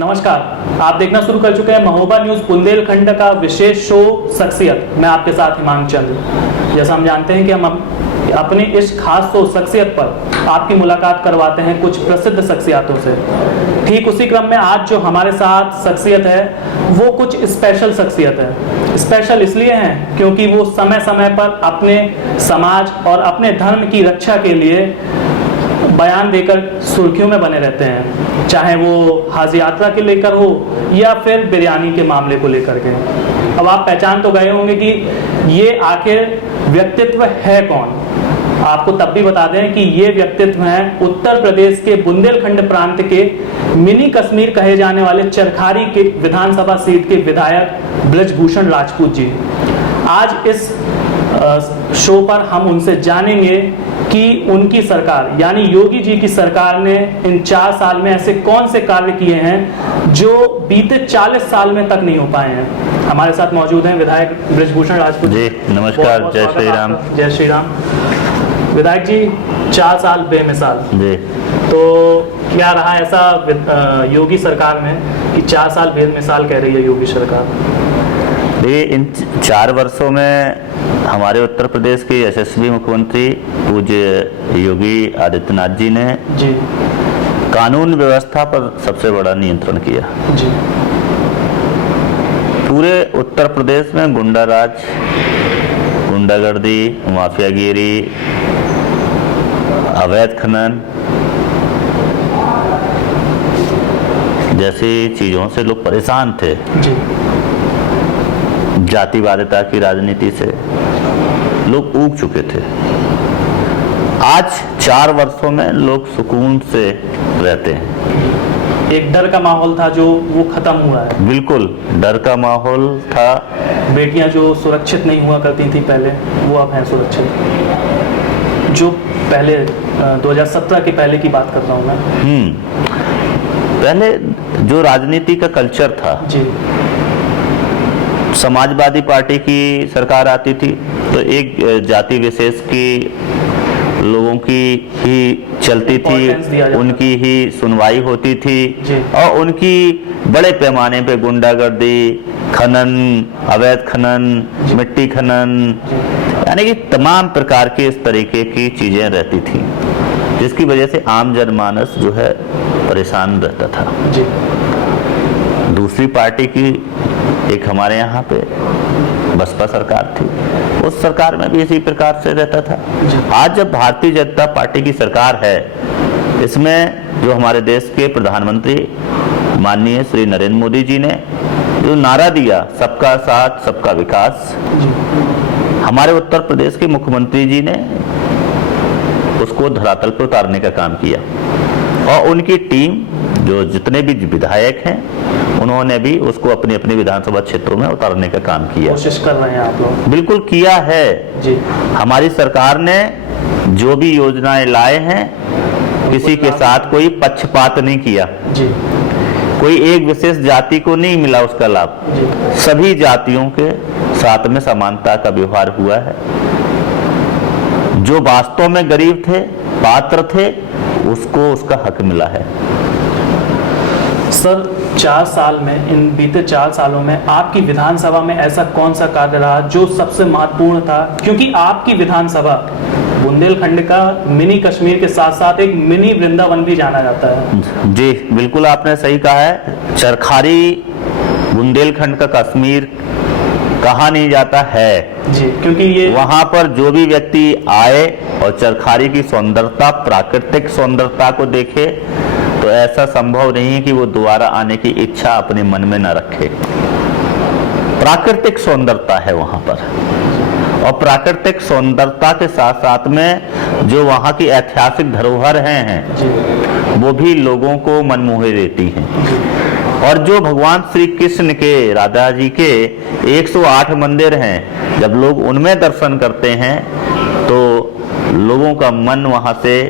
नमस्कार, आप देखना शुरू कर चुके हैं महोबा न्यूज बुंदेलखंड का विशेष शो शख्सियत। मैं आपके साथ हिमांशु चंद्र। जैसा हम जानते हैं कि हम अपनी इस खास शो शख्सियत पर आपकी मुलाकात करवाते हैं कुछ प्रसिद्ध शख्सियतों से। ठीक उसी क्रम में आज जो हमारे साथ शख्सियत है वो कुछ स्पेशल शख्सियत है। स्पेशल इसलिए हैं क्योंकि वो समय समय पर अपने समाज और अपने धर्म की रक्षा के लिए बयान देकर सुर्खियों में बने रहते हैं, चाहे वो हाजी यात्रा के लेकर हो या फिर बिरयानी के मामले को लेकर के। अब आप पहचान तो गए होंगे कि ये आखिर व्यक्तित्व है कौन। आपको तब भी बता दें कि ये व्यक्तित्व हैं उत्तर प्रदेश के बुंदेलखंड प्रांत के मिनी कश्मीर कहे जाने वाले चरखारी के विधानसभा सीट के विधायक ब्रजभूषण राजपूत जी। आज इस शो पर हम उनसे जानेंगे कि उनकी सरकार यानी योगी जी की सरकार ने इन 4 साल में ऐसे कौन से कार्य किए हैं जो बीते 40 साल में तक नहीं हो पाए हैं। हमारे साथ मौजूद हैं विधायक ब्रजभूषण राजपूत जी। नमस्कार, जय श्री राम। जय श्री राम। विधायक जी, 4 साल बेमिसाल जी। तो क्या रहा ऐसा योगी सरकार में कि 4 साल बेमिसाल कह रही है योगी सरकार? देखिए, इन 4 वर्षों में हमारे उत्तर प्रदेश के यशस्वी मुख्यमंत्री पूज्य योगी आदित्यनाथ जी ने कानून व्यवस्था पर सबसे बड़ा नियंत्रण किया जी। पूरे उत्तर प्रदेश में गुंडा राज, गुंडागर्दी, माफियागिरी, अवैध खनन जैसी चीजों से लोग परेशान थे जी। जातिवादिता की राजनीति से लोग ऊब चुके थे। आज 4 वर्षों में लोग सुकून से रहते हैं। एक डर का माहौल था जो वो खत्म हुआ है। बिल्कुल, डर का माहौल था। बेटियां जो सुरक्षित नहीं हुआ करती थी पहले, वो अब हैं सुरक्षित। जो पहले 2017 के पहले की बात कर रहा हूँ मैं। पहले जो राजनीति का कल्चर था जी, समाजवादी पार्टी की सरकार आती थी तो एक जाति विशेष की लोगों की ही चलती थी, उनकी ही सुनवाई होती थी और उनकी बड़े पैमाने पे गुंडागर्दी, खनन, अवैध खनन, मिट्टी खनन, यानी कि तमाम प्रकार के इस तरीके की चीजें रहती थी, जिसकी वजह से आम जनमानस जो है परेशान रहता था जी। दूसरी पार्टी की एक हमारे यहाँ पे बसपा सरकार थी, उस सरकार में भी इसी प्रकार से रहता था। आज जब भारतीय जनता पार्टी की सरकार है, इसमें जो हमारे देश के प्रधानमंत्री माननीय श्री नरेंद्र मोदी जी ने जो नारा दिया, सबका साथ सबका विकास, हमारे उत्तर प्रदेश के मुख्यमंत्री जी ने उसको धरातल पर उतारने का काम किया और उनकी टीम जो जितने भी विधायक हैं उन्होंने भी उसको अपने अपने विधानसभा क्षेत्रों में उतारने का काम किया। कोशिश कर रहे हैं आप लोग? बिल्कुल किया है जी। हमारी सरकार ने जो भी योजनाएं लाए हैं, किसी के साथ कोई पक्षपात नहीं किया जी। कोई एक विशेष जाति को नहीं मिला उसका लाभ, सभी जातियों के साथ में समानता का व्यवहार हुआ है। जो वास्तव में गरीब थे, पात्र थे, उसको उसका हक मिला है। सर, 4 साल में, इन बीते 4 सालों में आपकी विधानसभा में ऐसा कौन सा कार्य रहा जो सबसे महत्वपूर्ण था? क्योंकि आपकी विधानसभा बुंदेलखंड का मिनी कश्मीर के साथ साथ एक मिनी वृंदावन भी जाना जाता है जी। बिल्कुल आपने सही कहा है। चरखारी बुंदेलखंड का कश्मीर कहा नहीं जाता है जी, क्योंकि ये वहां पर जो भी व्यक्ति आए और चरखारी की सौंदर्यता, प्राकृतिक सौंदर्यता को देखे तो ऐसा संभव नहीं है कि वो दोबारा आने की इच्छा अपने मन में न रखे। प्राकृतिक सौंदर्यता है वहां पर, और प्राकृतिक सौंदर्यता के साथ साथ में जो वहां की ऐतिहासिक धरोहर हैं वो भी लोगों को मनमोह देती हैं। और जो भगवान श्री कृष्ण के, राधा जी के 108 मंदिर हैं, जब लोग उनमें दर्शन करते हैं तो लोगों का मन वहां से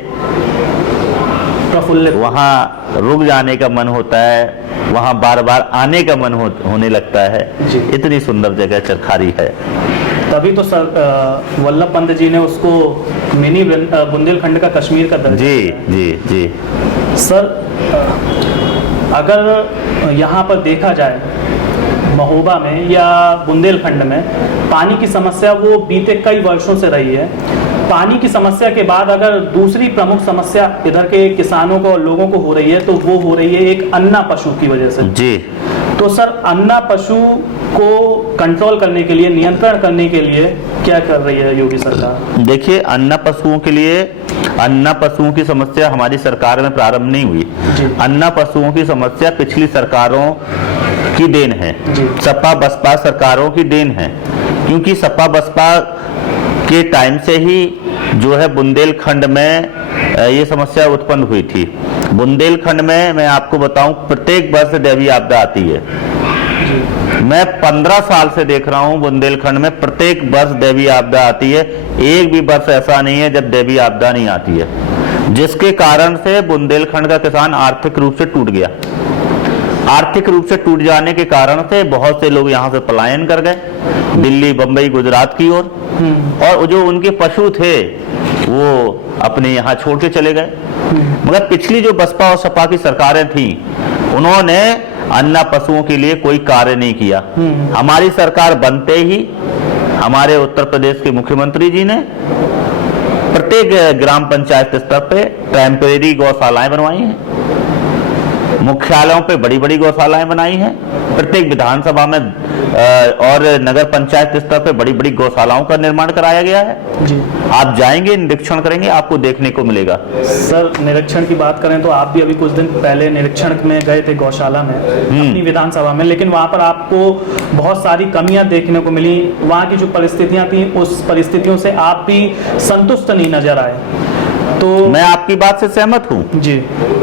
प्रफुल्लित, वहां रुक जाने का मन होता है, वहां बार बार आने का मन होने लगता है। इतनी सुंदर जगह चरखारी है। तभी तो सर वल्लभ पंत जी ने उसको मिनी बुंदेलखंड का कश्मीर का दर्जा जी जी जी। सर, अगर यहाँ पर देखा जाए महोबा में या बुंदेलखंड में पानी की समस्या वो बीते कई वर्षों से रही है। पानी की समस्या के बाद अगर दूसरी प्रमुख समस्या इधर के किसानों को और लोगों को हो रही है तो वो हो रही है एक अन्ना पशु की वजह से। जी। तो सर अन्ना पशु को कंट्रोल करने के लिए, नियंत्रण करने के लिए क्या कर रही है योगी सरकार? देखिए, अन्ना पशुओं के लिए, अन्ना पशुओं की समस्या हमारी सरकार में प्रारंभ नहीं हुई। अन्ना पशुओं की समस्या पिछली सरकारों की देन है, सपा बसपा सरकारों की देन है, क्योंकि सपा बसपा के टाइम से ही जो है बुंदेलखंड में ये समस्या उत्पन्न हुई थी। बुंदेलखंड में मैं आपको बताऊं, प्रत्येक वर्ष दैवीय आपदा आती है। मैं 15 साल से देख रहा हूं बुंदेलखंड में प्रत्येक वर्ष दैवीय आपदा आती है। एक भी वर्ष ऐसा नहीं है जब दैवीय आपदा नहीं आती है, जिसके कारण से बुंदेलखंड का किसान आर्थिक रूप से टूट गया। आर्थिक रूप से टूट जाने के कारण से बहुत से लोग यहाँ से पलायन कर गए दिल्ली, बंबई, गुजरात की ओर, और जो उनके पशु थे वो अपने यहाँ छोड़ के चले गए। मगर पिछली जो बसपा और सपा की सरकारें थी उन्होंने अन्ना पशुओं के लिए कोई कार्य नहीं किया। हमारी सरकार बनते ही हमारे उत्तर प्रदेश के मुख्यमंत्री जी ने प्रत्येक ग्राम पंचायत स्तर पे टेम्परेरी गौशालाएं बनवाई हैं, मुख्यालयों पे बड़ी बड़ी गौशालाएं बनाई हैं, प्रत्येक विधानसभा में और नगर पंचायत स्तर पे बड़ी बड़ी गौशालाओं का निर्माण कराया गया है। जी। आप जाएंगे, निरीक्षण करेंगे, आपको देखने को मिलेगा। सर निरीक्षण की बात करें तो आप भी अभी कुछ दिन पहले निरीक्षण में गए थे गौशाला में अपनी विधानसभा में, लेकिन वहां पर आपको बहुत सारी कमियां देखने को मिली। वहां की जो परिस्थितियां थी उस परिस्थितियों से आप भी संतुष्ट नहीं नजर आए। तो मैं आपकी बात से सहमत हूँ जी,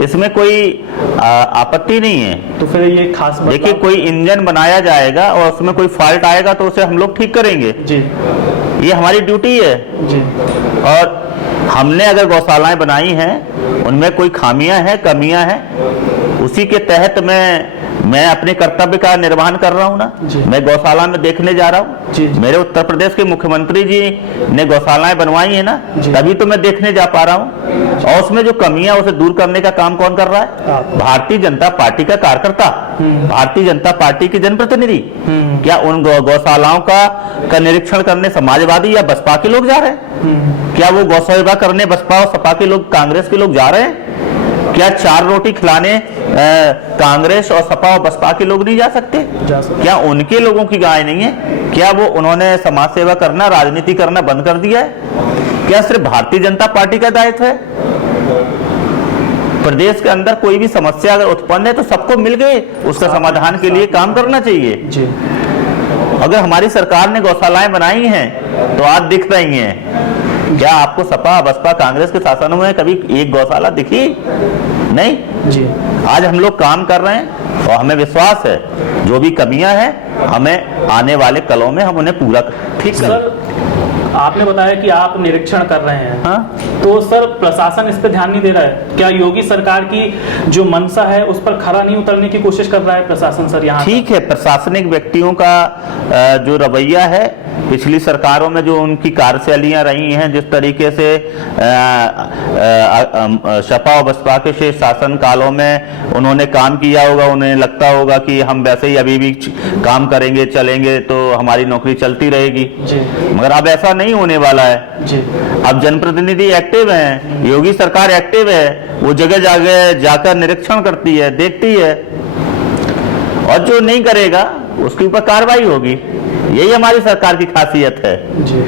इसमें कोई आपत्ति नहीं है। तो फिर ये खास देखिए, कोई इंजन बनाया जाएगा और उसमें कोई फॉल्ट आएगा तो उसे हम लोग ठीक करेंगे जी, ये हमारी ड्यूटी है जी। और हमने अगर गौशालाएं बनाई हैं उनमें कोई खामियां हैं, कमियां हैं, उसी के तहत मैं अपने कर्तव्य का निर्वहन कर रहा हूं ना। मैं गौशाला में देखने जा रहा हूं। मेरे उत्तर प्रदेश के मुख्यमंत्री जी ने गौशालाएं बनवाई है ना, तभी तो मैं देखने जा पा रहा हूं। और उसमें जो कमियां उसे दूर करने का काम कौन कर रहा है? भारतीय जनता पार्टी का कार्यकर्ता, भारतीय जनता पार्टी के जनप्रतिनिधि। क्या उन गौशालाओं का निरीक्षण करने समाजवादी या बसपा के लोग जा रहे हैं? क्या वो गौ सेवा करने बसपा और सपा के लोग, कांग्रेस के लोग जा रहे हैं? क्या 4 रोटी खिलाने कांग्रेस और सपा और बसपा के लोग नहीं जा सकते? क्या उनके लोगों की गाय नहीं है? क्या वो उन्होंने समाज सेवा करना, राजनीति करना बंद कर दिया है? क्या सिर्फ भारतीय जनता पार्टी का दायित्व है? प्रदेश के अंदर कोई भी समस्या अगर उत्पन्न है तो सबको मिल गए उसका समाधान के लिए काम करना चाहिए जी। अगर हमारी सरकार ने गौशालाएं बनाई हैं तो आज दिख रही हैं। क्या आपको सपा, बसपा, कांग्रेस के शासनों में कभी एक गौशाला दिखी? नहीं जी। आज हम लोग काम कर रहे हैं और हमें विश्वास है जो भी कमियां हैं हमें आने वाले कलों में हम उन्हें पूरा ठीक करें। आपने बताया कि आप निरीक्षण कर रहे हैं, हाँ? तो सर प्रशासन इस पे ध्यान नहीं दे रहा है क्या? योगी सरकार की जो मंशा है उस पर खरा नहीं उतरने की कोशिश कर रहा है प्रशासन सर यहाँ? ठीक है, प्रशासनिक व्यक्तियों का जो रवैया है, पिछली सरकारों में जो उनकी कार्यशैलियां रही हैं, जिस तरीके से सपा और बसपा के शासन कालों में उन्होंने काम किया होगा, उन्हें लगता होगा कि हम वैसे ही अभी भी काम करेंगे, चलेंगे तो हमारी नौकरी चलती रहेगी जी। मगर अब ऐसा नहीं होने वाला है जी। अब जनप्रतिनिधि एक्टिव हैं, योगी सरकार एक्टिव है, वो जगह जगह जाकर निरीक्षण करती है, देखती है, और जो नहीं करेगा उसके ऊपर कार्रवाई होगी। यही हमारी सरकार की खासियत है जी।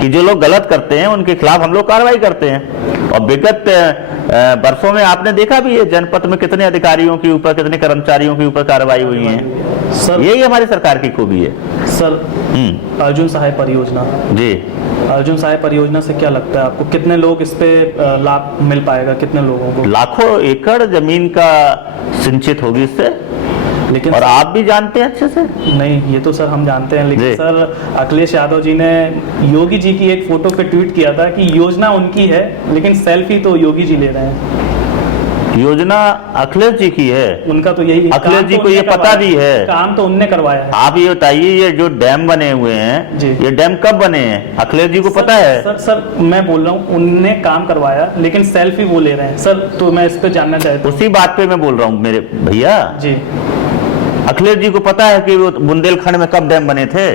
कि जो लोग गलत करते हैं उनके खिलाफ हम लोग कार्रवाई करते हैं। और विगत वर्षों में आपने देखा भी है जनपद में कितने अधिकारियों के ऊपर, कितने कर्मचारियों के ऊपर कार्रवाई हुई है सर। यही हमारी सरकार की खूबी है सर। अर्जुन सहाय परियोजना जी, अर्जुन सहाय परियोजना से क्या लगता है आपको, कितने लोग इस पे लाभ मिल पाएगा? कितने लोगों को? लाखों एकड़ जमीन का सिंचित होगी इससे। लेकिन और आप भी जानते हैं अच्छे से? नहीं, ये तो सर हम जानते हैं, लेकिन सर अखिलेश यादव जी ने योगी जी की एक फोटो पे ट्वीट किया था कि योजना उनकी है लेकिन सेल्फी तो योगी जी ले रहे हैं। योजना अखिलेश जी की है। उनका तो यही अखिलेश जी को ये पता भी है, काम तो उनने करवाया है। आप ये बताइए, ये जो डैम बने हुए हैं जी। ये डैम कब बने हैं? अखिलेश जी को पता है? सर मैं बोल रहा हूँ उनने काम करवाया, लेकिन सेल्फी वो ले रहे हैं सर, तो मैं इस पे जानना चाहता हूँ। उसी बात पे मैं बोल रहा हूँ मेरे भैया जी। अखिलेश जी को पता है कि वो बुंदेलखंड में कब डैम बने थे?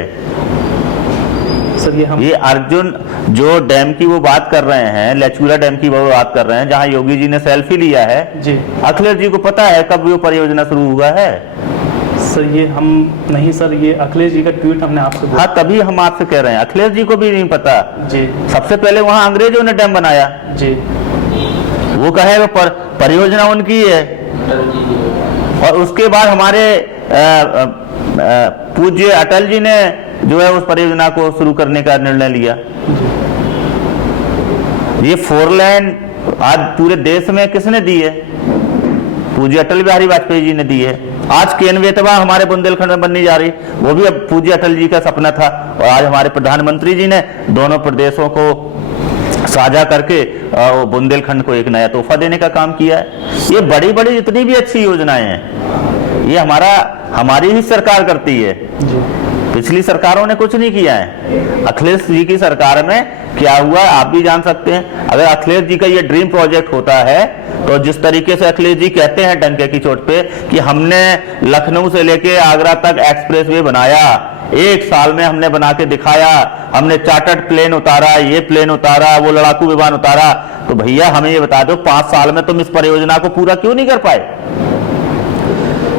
सर ये अर्जुन जो डैम की वो बात कर रहे हैं, लचकुरा डैम की वो बात कर रहे हैं जहां योगी जी ने सेल्फी लिया है जी, अखिलेश जी को पता है कब वो परियोजना शुरू हुआ है? सर ये हम नहीं सर, ये अखिलेश जी का ट्वीट हमने आपसे हाँ, तभी हम आपसे कह रहे हैं अखिलेश जी को भी नहीं पता। जी। सबसे पहले वहां अंग्रेजों ने डैम बनाया जी, वो कहे वो परियोजना उनकी है, और उसके बाद हमारे पूज्य अटल जी ने जो है उस परियोजना को शुरू करने का निर्णय लिया। ये 4 लेन आज पूरे देश में किसने दी है? पूज्य अटल बिहारी वाजपेयी जी ने दी है। आज केन बेतवा हमारे बुंदेलखंड में बनने जा रही, वो भी अब पूज्य अटल जी का सपना था, और आज हमारे प्रधानमंत्री जी ने दोनों प्रदेशों को साझा करके बुंदेलखंड को एक नया तोहफा देने का काम किया है। ये बड़ी बड़ी जितनी भी अच्छी योजनाएं हैं ये हमारी ही सरकार करती है। पिछली सरकारों ने कुछ नहीं किया है। अखिलेश जी की सरकार में क्या हुआ आप भी जान सकते हैं। अगर अखिलेश जी का ये ड्रीम प्रोजेक्ट होता है तो जिस तरीके से अखिलेश जी कहते हैं डंके की चोट पे कि हमने लखनऊ से लेके आगरा तक एक्सप्रेसवे बनाया, 1 साल में हमने बना के दिखाया, हमने चार्टर्ड प्लेन उतारा, ये प्लेन उतारा, वो लड़ाकू विमान उतारा, तो भैया हमें ये बता दो 5 साल में तुम इस परियोजना को पूरा क्यों नहीं कर पाए?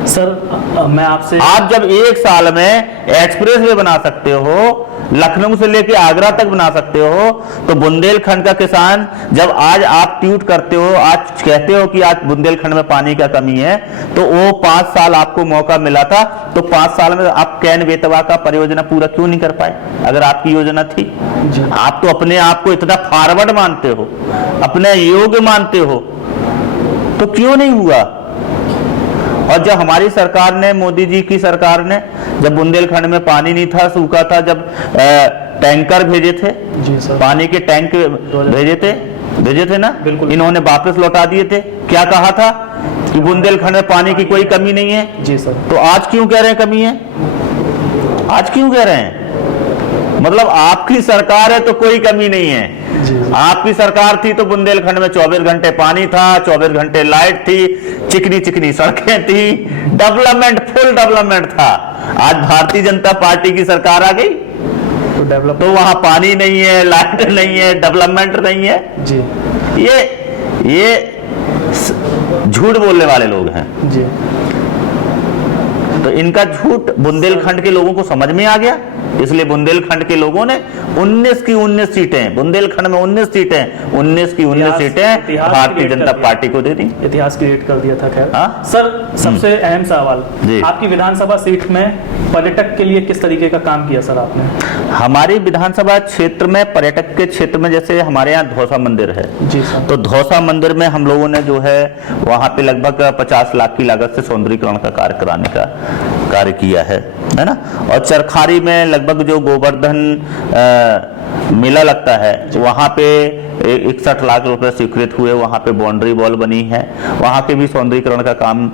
सर मैं आपसे, आप जब 1 साल में एक्सप्रेसवे बना सकते हो, लखनऊ से लेके आगरा तक बना सकते हो, तो बुंदेलखंड का किसान जब आज आप ट्वीट करते हो, आज कहते हो कि आज बुंदेलखंड में पानी का कमी है, तो वो 5 साल आपको मौका मिला था, तो 5 साल में आप कैन बेतवा का परियोजना पूरा क्यों नहीं कर पाए? अगर आपकी योजना थी, आप तो अपने आप को इतना फॉरवर्ड मानते हो, अपने योग्य मानते हो, तो क्यों नहीं हुआ? और जब हमारी सरकार ने, मोदी जी की सरकार ने, जब बुंदेलखंड में पानी नहीं था, सूखा था, जब टैंकर भेजे थे, जी सर, पानी के टैंक भेजे थे ना, बिल्कुल, इन्होंने वापस लौटा दिए थे। क्या कहा था कि बुंदेलखंड में पानी की कोई कमी नहीं है। जी सर। तो आज क्यों कह रहे हैं कमी है? आज क्यों कह रहे हैं? मतलब आपकी सरकार है तो कोई कमी नहीं है। आपकी सरकार थी तो बुंदेलखंड में 24 घंटे पानी था, 24 घंटे लाइट थी, चिकनी चिकनी सड़कें थी, डेवलपमेंट, फुल डेवलपमेंट था। आज भारतीय जनता पार्टी की सरकार आ गई तो वहां पानी नहीं है, लाइट नहीं है, डेवलपमेंट नहीं है। जी। ये झूठ बोलने वाले लोग हैं जी। तो इनका झूठ बुंदेलखंड के लोगों को समझ में आ गया, इसलिए बुंदेलखंड के लोगों ने 19 की 19 सीटें, बुंदेलखंड में 19 सीटें, 19 की 19 सीटें भारतीय जनता पार्टी को दे दी। इतिहास क्रिएट कर दिया था। खैर सर, सबसे अहम सवाल, आपकी विधानसभा सीट में पर्यटक के लिए किस तरीके का काम किया सर आपने? हमारी विधानसभा क्षेत्र में पर्यटक के क्षेत्र में जैसे हमारे यहाँ धौसा मंदिर है, जी सर, तो धौसा मंदिर में हम लोगों ने जो है वहां पे लगभग 50 लाख की लागत से सौंदर्यीकरण का कार्य कराने का कार्य किया है ना। और चरखारी में लगभग जो गोवर्धन मेला लगता है वहां पे 61 लाख रुपए स्वीकृत हुए, वहां पे बाउंड्री वॉल बनी है, वहां के भी सौंदर्यीकरण का काम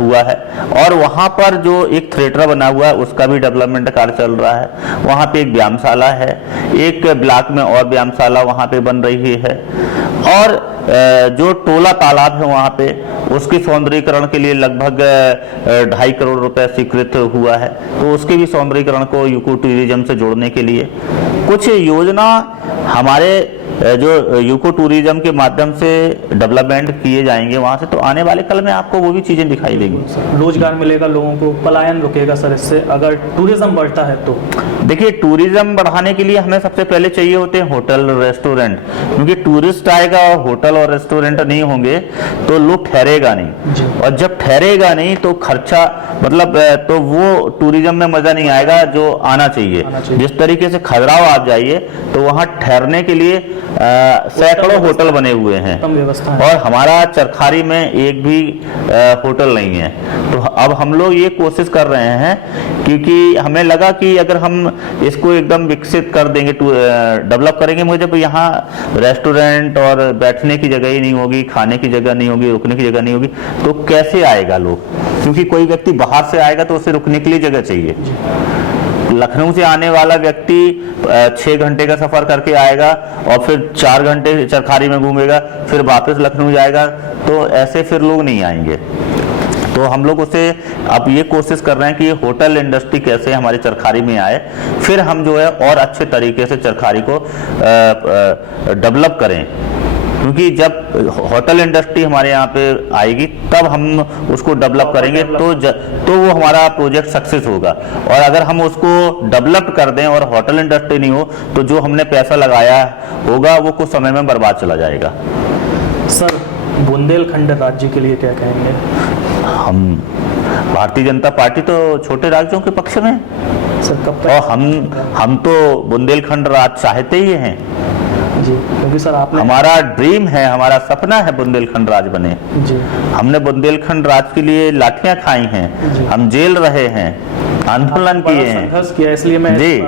हुआ है। और वहां पर जो एक थिएटर बना हुआ है उसका भी डेवलपमेंट कार्य चल रहा है। वहां पे एक व्यायामशाला है, एक ब्लॉक में और व्यायामशाला वहां पे बन रही है। और जो टोला तालाब है वहां पे उसके सौंदर्यीकरण के लिए लगभग 2.5 करोड़ रुपए स्वीकृत हुआ है। तो उसके भी सौंदर्यीकरण को यूको टूरिज्म से जोड़ने के लिए कुछ योजना हमारे जो यूको टूरिज्म के माध्यम से डेवलपमेंट किए जाएंगे वहां से, तो आने वाले कल में आपको वो भी चीजें दिखाई देंगी। रोजगार मिलेगा लोगों को, पलायन रुकेगा सर इससे, अगर टूरिज्म बढ़ता है तो। देखिए, टूरिज्म बढ़ाने के लिए हमें सबसे पहले चाहिए होते हैं होटल रेस्टोरेंट, क्योंकि टूरिस्ट आएगा और होटल और रेस्टोरेंट नहीं होंगे तो लोग ठहरेगा नहीं, और जब ठहरेगा नहीं तो खर्चा, मतलब तो वो टूरिज्म में मजा नहीं आएगा जो आना चाहिए। जिस तरीके से खजुराहो आप जाइए तो वहां ठहरने के लिए सैकड़ों होटल बने हुए हैं व्यवस्था है। और हमारा चरखारी में एक भी होटल नहीं है। तो अब हम लोग ये कोशिश कर रहे हैं, क्योंकि हमें लगा कि अगर हम इसको एकदम विकसित कर देंगे, डेवलप करेंगे, मगर जब यहाँ रेस्टोरेंट और बैठने की जगह ही नहीं होगी, खाने की जगह नहीं होगी, रुकने की जगह नहीं होगी, तो कैसे आएगा लोग? क्योंकि कोई व्यक्ति बाहर से आएगा तो उसे रुकने के लिए जगह चाहिए। लखनऊ से आने वाला व्यक्ति 6 घंटे का सफर करके आएगा और फिर 4 घंटे चरखारी में घूमेगा, फिर वापस लखनऊ जाएगा, तो ऐसे फिर लोग नहीं आएंगे। तो हम लोग उसे अब ये कोशिश कर रहे हैं कि होटल इंडस्ट्री कैसे हमारे चरखारी में आए, फिर हम जो है और अच्छे तरीके से चरखारी को डेवलप करें। क्योंकि जब होटल इंडस्ट्री हमारे यहाँ पे आएगी तब हम उसको डेवलप करेंगे, तो वो हमारा प्रोजेक्ट सक्सेस होगा। और अगर हम उसको डेवलप कर दें और होटल इंडस्ट्री नहीं हो, तो जो हमने पैसा लगाया होगा वो कुछ समय में बर्बाद चला जाएगा। सर, बुंदेलखंड राज्य के लिए क्या कहेंगे? हम भारतीय जनता पार्टी तो छोटे राज्यों के पक्ष में सर, कब तक? और हम तो बुंदेलखंड राज्य चाहते ही हैं जी, क्योंकि सर आपने, हमारा ड्रीम है, हमारा सपना है बुंदेलखंड राज्य बने जी। हमने बुंदेलखंड राज्य के लिए लाठियां खाई हैं, हम जेल रहे हैं, आंदोलन किए हैं, संघर्ष किया, इसलिए मैं जी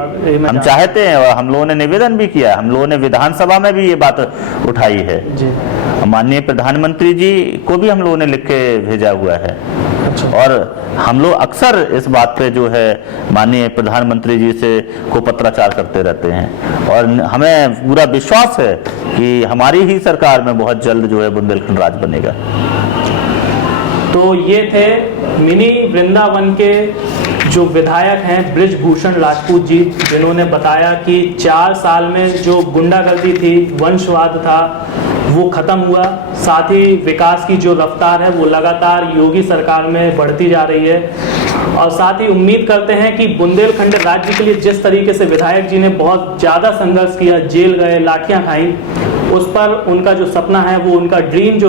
हम चाहते हैं। और हम लोगों ने निवेदन भी किया, हम लोगों ने विधानसभा में भी ये बात उठाई है जी। माननीय प्रधानमंत्री जी को भी हम लोगों ने लिख के भेजा हुआ है। अच्छा। और हम लोग अक्सर इस बात पे जो है माननीय प्रधानमंत्री जी से को पत्राचार करते रहते हैं, और हमें पूरा विश्वास है कि हमारी ही सरकार में बहुत जल्द जो है बुंदेलखंड राज्य बनेगा। तो ये थे मिनी वृंदावन के जो विधायक हैं ब्रिजभूषण राजपूत जी, जिन्होंने बताया कि 4 साल में जो गुंडागर्दी थी, वंशवाद था, वो खत्म हुआ। साथ ही विकास की जो रफ्तार है वो लगातार योगी सरकार में बढ़ती जा रही है। और साथ ही उम्मीद करते हैं कि बुंदेलखंड राज्य के लिए जिस तरीके से विधायक जी ने बहुत ज़्यादा संघर्ष किया, जेल गए, लाठियां खाई, उस पर उनका जो सपना है, वो उनका ड्रीम, जो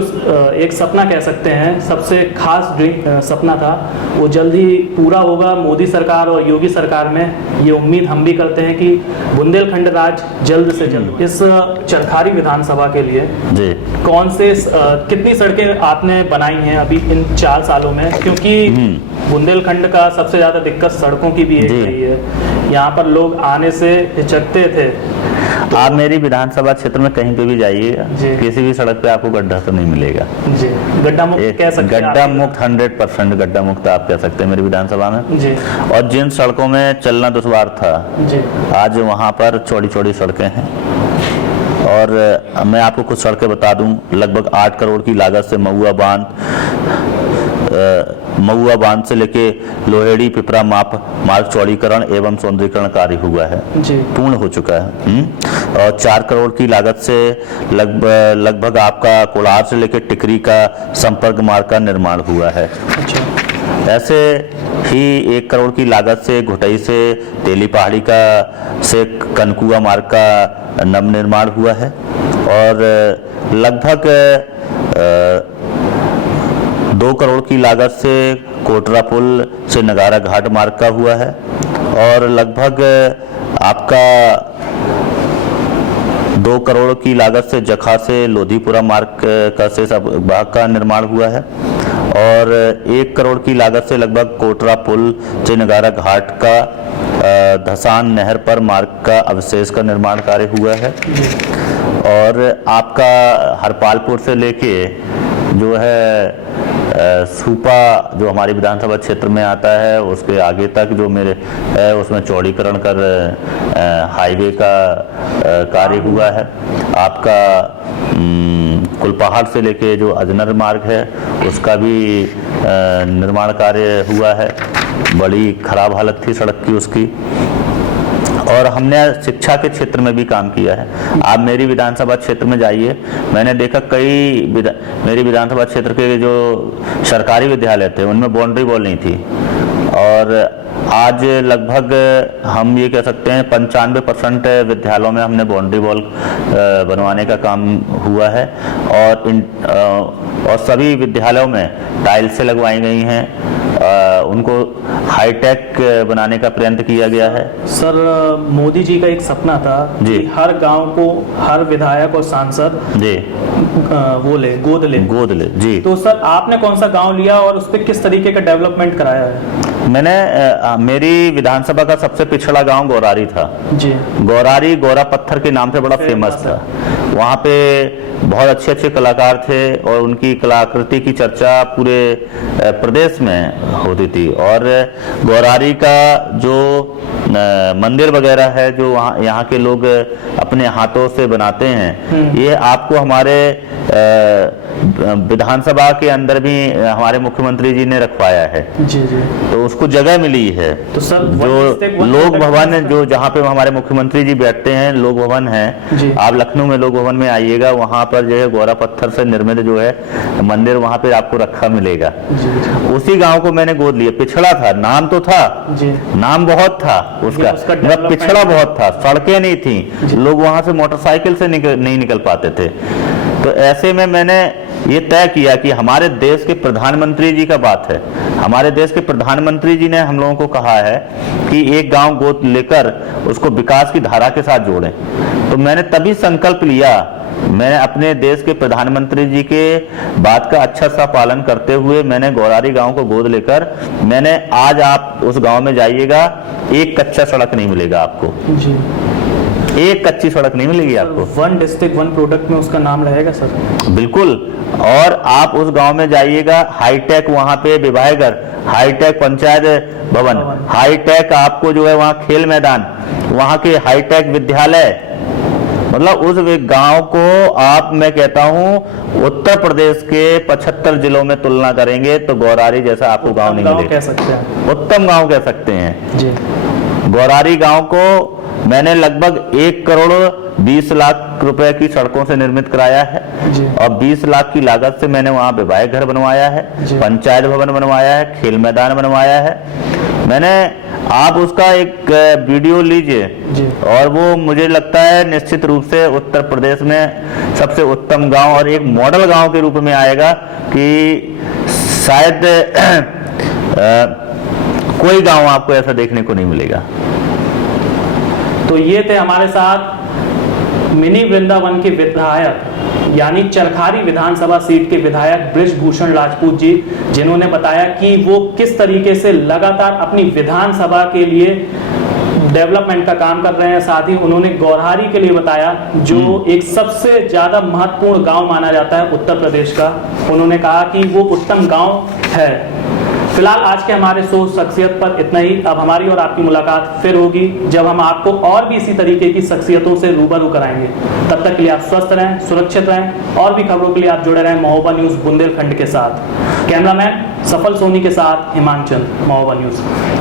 एक सपना कह सकते हैं, सबसे खास ड्रीम सपना था, वो जल्द ही पूरा होगा मोदी सरकार और योगी सरकार में। ये उम्मीद हम भी करते हैं कि बुंदेलखंड राज्य जल्द से जल्द। इस चरखारी विधानसभा के लिए जी कौन से कितनी सड़कें आपने बनाई हैं अभी इन 4 सालों में? क्योंकि बुंदेलखंड का सबसे ज़्यादा दिक्कत सड़कों की भी एक रही है। यहाँ पर लोग आने से हिचकते थे। तो आप मेरी विधानसभा क्षेत्र में कहीं पे भी जाइएगा, किसी भी सड़क पे आपको गड्ढा तो नहीं मिलेगा जी। गड्ढा मुक्त कह सकते हैं, गड्ढा मुक्त 100% गड्ढा मुक्त आप कह सकते हैं मेरी विधानसभा में जी। और जिन सड़कों में चलना दुश्वार था जी, आज वहाँ पर चौड़ी चौड़ी सड़कें हैं। और मैं आपको कुछ सड़कें बता दूं, लगभग 8 करोड़ की लागत से महुआ बांध से लेके लोहेड़ी पिपरा माप मार्ग चौड़ीकरण एवं सौंदर्यीकरण कार्य हुआ है जी, पूर्ण हो चुका है। और 4 करोड़ की लागत से लगभग आपका कोलार से लेके टिकरी का संपर्क मार्ग का निर्माण हुआ है। अच्छा। ऐसे ही 1 करोड़ की लागत से घुटई से तेली पहाड़ी का से कनकुआ मार्ग का नव निर्माण हुआ है। और लगभग 2 करोड़ की लागत से कोटरा पुल से नगारा घाट मार्ग का हुआ है। और लगभग आपका 2 करोड़ की लागत से जखा से लोधीपुरा मार्ग का से भाग का निर्माण हुआ है। और 1 करोड़ की लागत से लगभग कोटरा पुल से नगारा घाट का धसान नहर पर मार्ग का अवशेष का निर्माण कार्य हुआ है। और आपका हरपालपुर से लेके जो है सूपा जो हमारी विधानसभा क्षेत्र में आता है, उसके आगे तक जो मेरे है उसमें चौड़ीकरण कर हाईवे का कार्य हुआ है। आपका कुलपहाड़ से लेके जो अजनर मार्ग है उसका भी निर्माण कार्य हुआ है। बड़ी खराब हालत थी सड़क की उसकी। और हमने शिक्षा के क्षेत्र में भी काम किया है। आप मेरी विधानसभा क्षेत्र में जाइए, मैंने देखा मेरी विधानसभा क्षेत्र के जो सरकारी विद्यालय थे उनमें बाउंड्री वॉल नहीं थी। और आज लगभग हम ये कह सकते हैं 95% विद्यालयों में हमने बाउंड्री वॉल बनवाने का काम हुआ है। और सभी विद्यालयों में टाइल्सें लगवाई गई हैं। उनको हाईटेक बनाने का प्रयत्न किया गया है। सर मोदी जी का एक सपना था जी। कि हर गांव को हर विधायक और सांसद जी गोद ले जी। तो सर आपने कौन सा गांव लिया और उस पर किस तरीके का डेवलपमेंट कराया है? मैंने मेरी विधानसभा का सबसे पिछड़ा गांव गौरारी था जी। गौरारी गौरा पत्थर के नाम से बड़ा फेमस था। वहाँ पे बहुत अच्छे अच्छे कलाकार थे और उनकी कलाकृति की चर्चा पूरे प्रदेश में होती थी। और गौरारी का जो मंदिर वगैरह है जो वहाँ यहाँ के लोग अपने हाथों से बनाते हैं, ये आपको हमारे विधानसभा के अंदर भी हमारे मुख्यमंत्री जी ने रखवाया है। जी जी। तो उसको जगह मिली है। तो सर जो लोक भवन जो जहाँ पे हमारे मुख्यमंत्री जी बैठते हैं, लोक भवन है, आप लखनऊ में लोक भवन में आइएगा, वहाँ पर जो है गौरा पत्थर से निर्मित जो है मंदिर वहाँ पे आपको रखा मिलेगा। उसी गांव को मैंने गोद लिया। पिछड़ा था, नाम तो था जी। नाम बहुत था उसका मतलब पिछड़ा बहुत था, सड़कें नहीं थी, लोग वहां से मोटरसाइकिल से नहीं निकल पाते थे। तो ऐसे में मैंने ये तय किया कि हमारे देश के प्रधानमंत्री जी का बात है, हमारे देश के प्रधानमंत्री जी ने हम लोगों को कहा है कि एक गांव गोद लेकर उसको विकास की धारा के साथ जोड़ें। तो मैंने तभी संकल्प लिया, मैंने अपने देश के प्रधानमंत्री जी के बात का अच्छा सा पालन करते हुए मैंने गौरारी गांव को गोद लेकर मैंने आज आप उस गांव में जाइएगा, एक कच्चा सड़क नहीं मिलेगा आपको जी। एक कच्ची सड़क नहीं मिलेगी आपको। वन डिस्ट्रिक्ट वन प्रोडक्ट में उसका नाम रहेगा सर? बिल्कुल। और आप उस गांव में जाइएगा, हाईटेक वहां पे विवाह घर, हाईटेक पंचायत भवन, हाईटेक आपको जो है वहां खेल मैदान, वहां के हाईटेक विद्यालय, मतलब उस गांव को आप मैं कहता हूं उत्तर प्रदेश के 75 जिलों में तुलना करेंगे तो गौरारी जैसा आपको गांव नहीं मिलेगा। कह सकते हैं उत्तम गांव कह सकते हैं जी। गौरारी गांव को मैंने लगभग 1 करोड़ 20 लाख रुपए की सड़कों से निर्मित कराया है जी। और 20 लाख की लागत से मैंने वहां विवाह घर बनवाया है, पंचायत भवन बनवाया है, खेल मैदान बनवाया है। मैंने आप उसका एक वीडियो लीजिए और वो मुझे लगता है निश्चित रूप से उत्तर प्रदेश में सबसे उत्तम गांव और एक मॉडल गांव के रूप में आएगा कि शायद कोई गांव आपको ऐसा देखने को नहीं मिलेगा। तो ये थे हमारे साथ मिनी वृंदावन के विधायक यानी चरखारी विधानसभा सीट के विधायक बृजभूषण राजपूत जी, जिन्होंने बताया कि वो किस तरीके से लगातार अपनी विधानसभा के लिए डेवलपमेंट का काम कर रहे हैं। साथ ही उन्होंने गौरारी के लिए बताया जो एक सबसे ज्यादा महत्वपूर्ण गांव माना जाता है उत्तर प्रदेश का, उन्होंने कहा कि वो उत्तम गांव है। फिलहाल आज के हमारे शो शख्सियत पर इतना ही। अब हमारी और आपकी मुलाकात फिर होगी जब हम आपको और भी इसी तरीके की शख्सियतों से रूबरू कराएंगे। तब तक के लिए आप स्वस्थ रहें, सुरक्षित रहें और भी खबरों के लिए आप जुड़े रहें महोबा न्यूज बुंदेलखंड के साथ। कैमरामैन सफल सोनी के साथ हिमांचल, महोबा न्यूज।